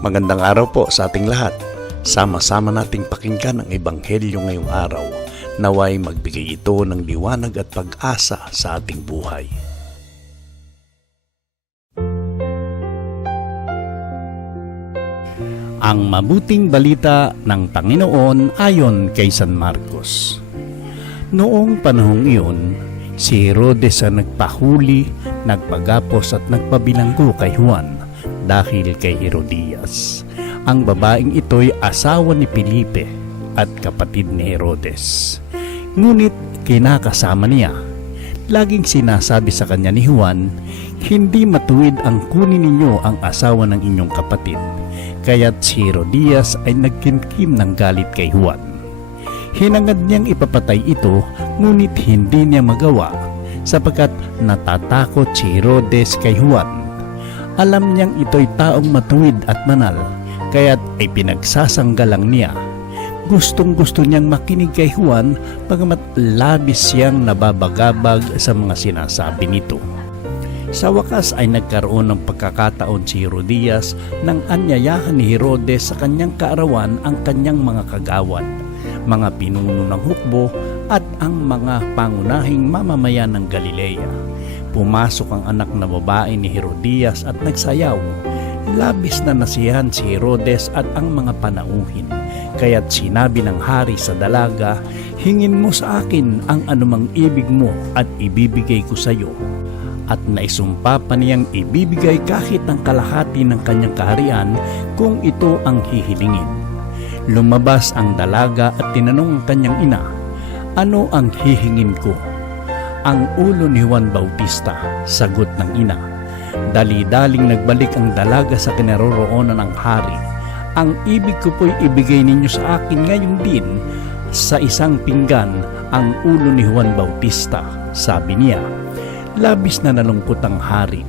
Magandang araw po sa ating lahat. Sama-sama nating pakinggan ang Ebanghelyo ngayong araw. Naway magbigay ito ng liwanag at pag-asa sa ating buhay. Ang mabuting balita ng Panginoon ayon kay San Marcos. Noong panahong iyon, si Herodes ang nagpahuli, nagpagapos at nagpabilanggo kay Juan dahil kay Herodias. Ang babaeng ito'y asawa ni Felipe at kapatid ni Herodes. Ngunit kinakasama niya. Laging sinasabi sa kanya ni Juan, hindi matuwid ang kunin ninyo ang asawa ng inyong kapatid. Kaya't si Herodias ay nagkimkim ng galit kay Juan. Hinangad niyang ipapatay ito, ngunit hindi niya magawa sapagkat natatakot si Herodes kay Juan. Alam niyang ito'y taong matuwid at banal, kaya't ay pinagsasanggalang niya. Gustong-gusto niyang makinig kay Juan, bagamat labis siyang nababagabag sa mga sinasabi nito. Sa wakas ay nagkaroon ng pagkakataon si Herodias nang anyayahan ni Herodes sa kanyang kaarawan ang kanyang mga kagawad, mga pinuno ng hukbo at ang mga pangunahing mamamayan ng Galilea. Pumasok ang anak na babae ni Herodias at nagsayaw. Labis na nasiyahan si Herodes at ang mga panauhin. Kaya't sinabi ng hari sa dalaga, hingin mo sa akin ang anumang ibig mo at ibibigay ko sa iyo. At naisumpa pa niyang ibibigay kahit ang kalahati ng kanyang kaharian kung ito ang hihilingin. Lumabas ang dalaga at tinanong ang kanyang ina, ano ang hihingin ko? Ang ulo ni Juan Bautista, sagot ng ina. Dali-daling nagbalik ang dalaga sa kinaroroonan ng hari. Ang ibig ko po'y ibigay ninyo sa akin ngayon din sa isang pinggan ang ulo ni Juan Bautista, sabi niya. Labis na nalungkot ang hari,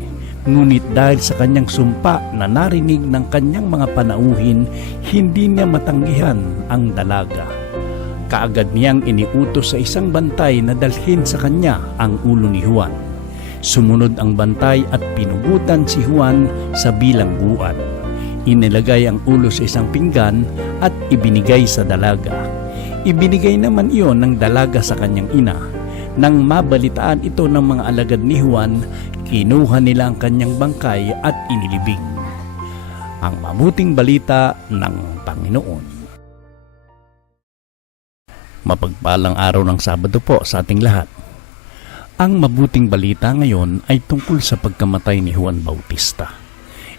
ngunit dahil sa kanyang sumpa na narinig ng kanyang mga panauhin, hindi niya matanggihan ang dalaga. Kaagad niyang iniutos sa isang bantay na dalhin sa kanya ang ulo ni Juan. Sumunod ang bantay at pinugutan si Juan sa bilangguan. Inilagay ang ulo sa isang pinggan at ibinigay sa dalaga. Ibinigay naman iyon ng dalaga sa kanyang ina. Nang mabalitaan ito ng mga alagad ni Juan, kinuha nila ang kanyang bangkay at inilibing. Ang mabuting balita ng Panginoon. Mapagpalang araw ng Sabado po sa ating lahat. Ang mabuting balita ngayon ay tungkol sa pagkamatay ni Juan Bautista.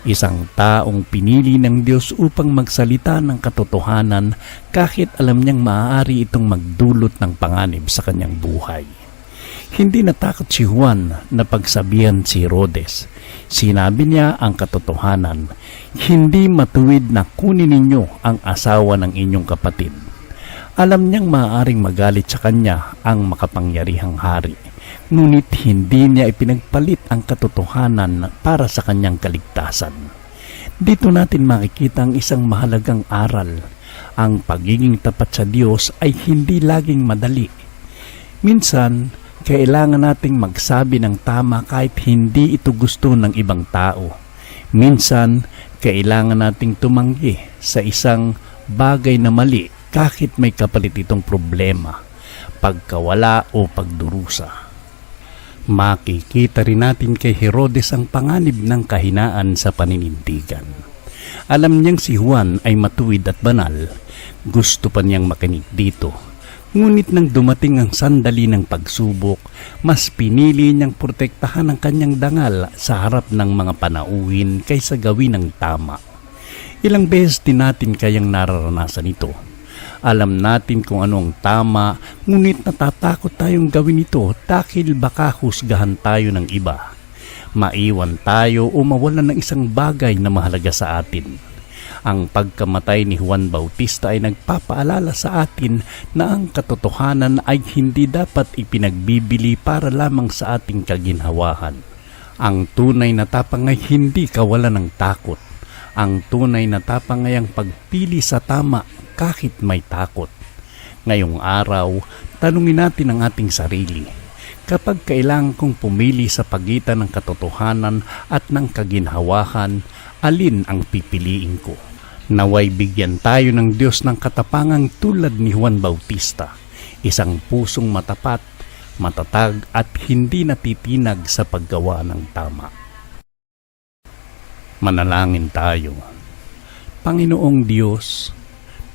Isang taong pinili ng Diyos upang magsalita ng katotohanan kahit alam niyang maaari itong magdulot ng panganib sa kanyang buhay. Hindi natakot si Juan na pagsabihan si Herodes. Sinabi niya ang katotohanan, hindi matuwid na kunin ninyo ang asawa ng inyong kapatid. Alam niyang maaaring magalit sa kanya ang makapangyarihang hari, ngunit hindi niya ipinagpalit ang katotohanan para sa kanyang kaligtasan. Dito natin makikita ang isang mahalagang aral. Ang pagiging tapat sa Diyos ay hindi laging madali. Minsan, kailangan nating magsabi ng tama kahit hindi ito gusto ng ibang tao. Minsan, kailangan nating tumanggi sa isang bagay na mali kahit may kapalit itong problema, pagkawala o pagdurusa. Makikita rin natin kay Herodes ang panganib ng kahinaan sa paninindigan. Alam niyang si Juan ay matuwid at banal, gusto pa niyang makinig dito. Ngunit nang dumating ang sandali ng pagsubok, mas pinili niyang protektahan ang kanyang dangal sa harap ng mga panauhin kaysa gawin ng tama. Ilang beses din natin kayang nararanasan ito. Alam natin kung ano ang tama, ngunit natatakot tayong gawin ito dahil baka husgahan tayo ng iba. Maiwan tayo o mawalan ng isang bagay na mahalaga sa atin. Ang pagkamatay ni Juan Bautista ay nagpapaalala sa atin na ang katotohanan ay hindi dapat ipinagbibili para lamang sa ating kaginhawahan. Ang tunay na tapang ay hindi kawalan ng takot. Ang tunay na tapang ay ang pagpili sa tama kahit may takot. Ngayong araw, tanungin natin ang ating sarili. kapag kailangan kong pumili sa pagitan ng katotohanan at ng kaginhawahan, alin ang pipiliin ko? Naway bigyan tayo ng Diyos ng katapangang tulad ni Juan Bautista, isang pusong matapat, matatag at hindi natitinag sa paggawa ng tama. Manalangin tayo. Panginoong Diyos,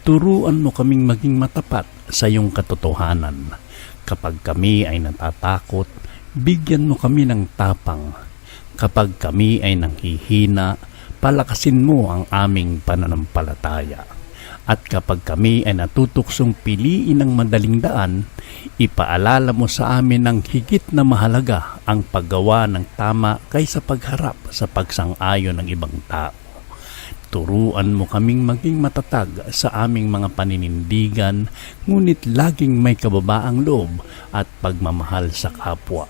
turuan mo kaming maging matapat sa iyong katotohanan. Kapag kami ay natatakot, bigyan mo kami ng tapang. Kapag kami ay nanghihina, palakasin mo ang aming pananampalataya. At kapag kami ay natutuksong piliin ng madaling daan, ipaalala mo sa amin ng higit na mahalaga ang paggawa ng tama kaysa pagharap sa pagsang-ayon ng ibang tao. Turuan mo kaming maging matatag sa aming mga paninindigan, ngunit laging may kababaang loob at pagmamahal sa kapwa.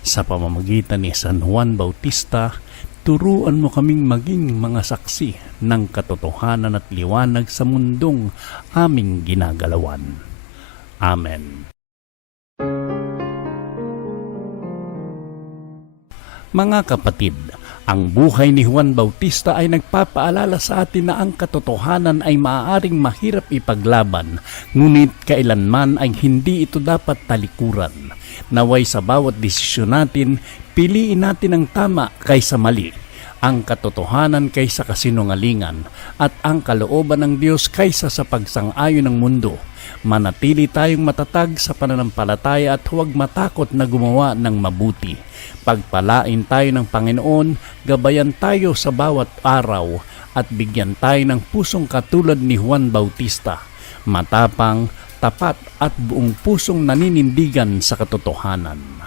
Sa pamamagitan ni San Juan Bautista, turuan mo kaming maging mga saksi ng katotohanan at liwanag sa mundong aming ginagalawan. Amen. Mga kapatid, ang buhay ni Juan Bautista ay nagpapaalala sa atin na ang katotohanan ay maaaring mahirap ipaglaban, ngunit kailanman ay hindi ito dapat talikuran. Naway sa bawat desisyon natin, piliin natin ang tama kaysa mali, ang katotohanan kaysa kasinungalingan, at ang kalooban ng Diyos kaysa sa pagsang-ayon ng mundo. Manatili tayong matatag sa pananampalataya at huwag matakot na gumawa ng mabuti. Pagpalain tayo ng Panginoon, gabayan tayo sa bawat araw, at bigyan tayo ng pusong katulad ni Juan Bautista, matapang, tapat at buong pusong naninindigan sa katotohanan.